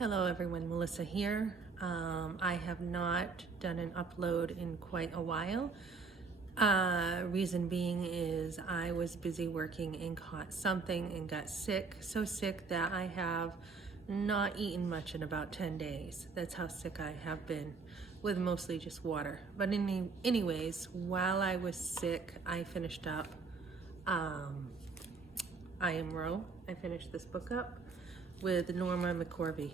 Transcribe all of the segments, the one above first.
Hello everyone, Melissa here. I have not done an upload in quite a while. Reason being is I was busy working and caught something and got sick. So sick that I have not eaten much in about 10 days. That's how sick I have been, with mostly just water. But anyways, while I was sick, I finished up I Am Ro. I finished this book up with Norma McCorvey.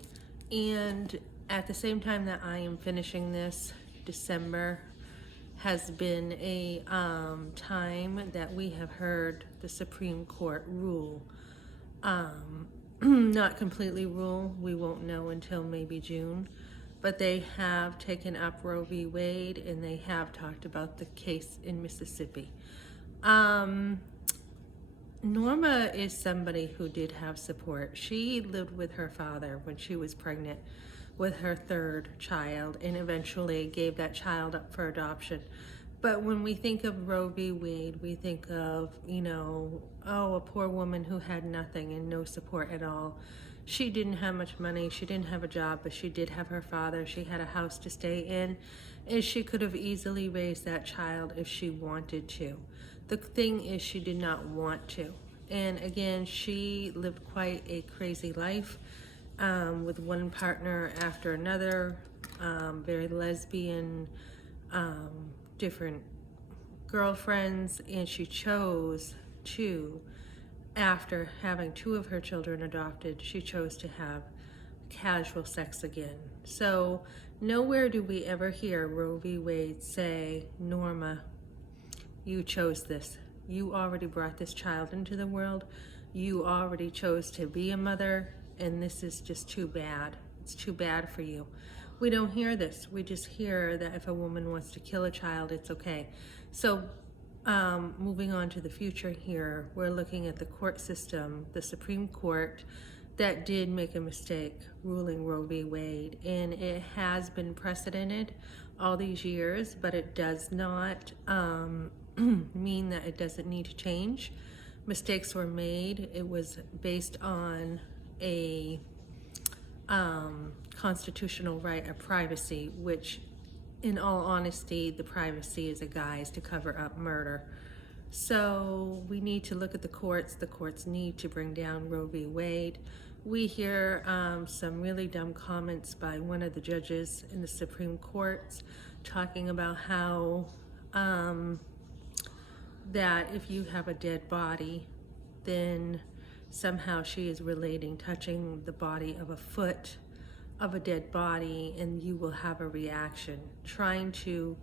And at the same time that I am finishing this, December has been a time that we have heard the Supreme Court rule. Not completely rule, we won't know until maybe June, but they have taken up Roe v. Wade and they have talked about the case in Mississippi. Norma is somebody who did have support. She lived with her father when she was pregnant with her third child and eventually gave that child up for adoption. But when we think of Roe v. Wade, we think of, a poor woman who had nothing and no support at all. She didn't have much money, she didn't have a job, but she did have her father. She had a house to stay in, and she could have easily raised that child if she wanted to. The thing is, she did not want to. And again, she lived quite a crazy life with one partner after another, very lesbian, different girlfriends, and she chose to, after having two of her children adopted, she chose to have casual sex again. So nowhere do we ever hear Roe v. Wade say, Norma, you chose this. You already brought this child into the world. You already chose to be a mother, and this is just too bad. It's too bad for you. We don't hear this. We just hear that if a woman wants to kill a child, it's okay. So moving on to the future here, we're looking at the court system, the Supreme Court, that did make a mistake ruling Roe v. Wade, and it has been precedented all these years, but it does not mean that it doesn't need to change. Mistakes were made. It was based on a constitutional right of privacy, which in all honesty, the privacy is a guise to cover up murder. So we need to look at the courts. The courts need to bring down Roe v. Wade. We hear some really dumb comments by one of the judges in the Supreme Court talking about how that if you have a dead body, then somehow she is relating touching the body of a foot of a dead body and you will have a reaction, trying to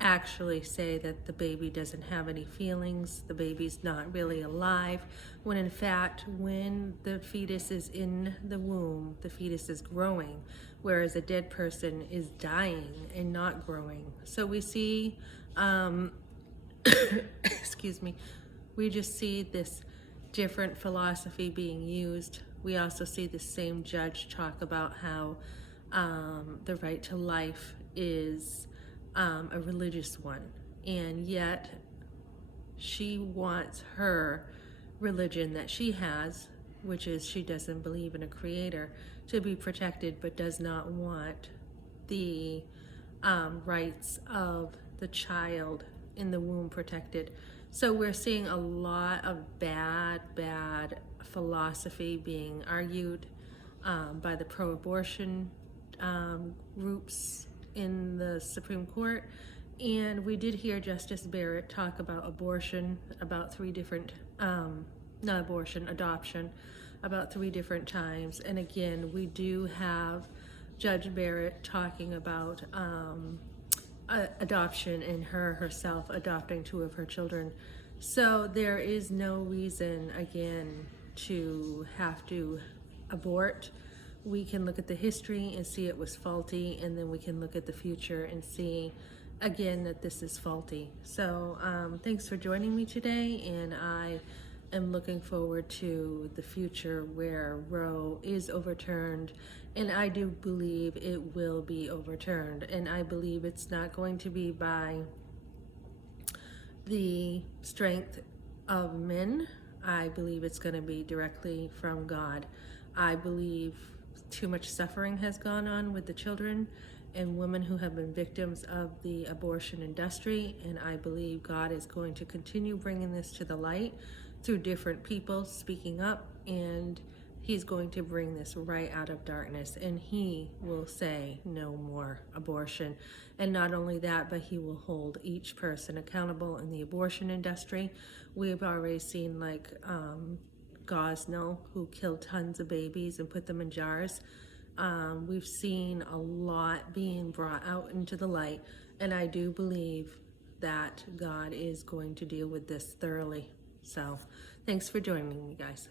actually say that the baby doesn't have any feelings, the baby's not really alive, when in fact, when the fetus is in the womb, the fetus is growing, whereas a dead person is dying and not growing. So we see, excuse me, we just see this different philosophy being used. We also see the same judge talk about how the right to life is a religious one, and yet she wants her religion that she has, which is she doesn't believe in a creator, to be protected, but does not want the rights of the child in the womb protected. So we're seeing a lot of bad philosophy being argued by the pro-abortion groups in the Supreme Court. And we did hear Justice Barrett talk about abortion, about three different, not abortion, adoption, about 3 different times. And again, we do have Judge Barrett talking about adoption and herself adopting 2 of her children. So there is no reason, again, to have to abort. We can look at the history and see it was faulty, and then we can look at the future and see again that this is faulty. So thanks for joining me today, and I am looking forward to the future where Roe is overturned, and I do believe it will be overturned, and I believe it's not going to be by the strength of men. I believe it's going to be directly from God. I believe too much suffering has gone on with the children and women who have been victims of the abortion industry. And I believe God is going to continue bringing this to the light through different people speaking up, and he's going to bring this right out of darkness, and he will say no more abortion. And not only that, but he will hold each person accountable in the abortion industry. We've already seen like Gosnell, who killed tons of babies and put them in jars. We've seen a lot being brought out into the light, and I do believe that God is going to deal with this thoroughly. So thanks for joining me, guys.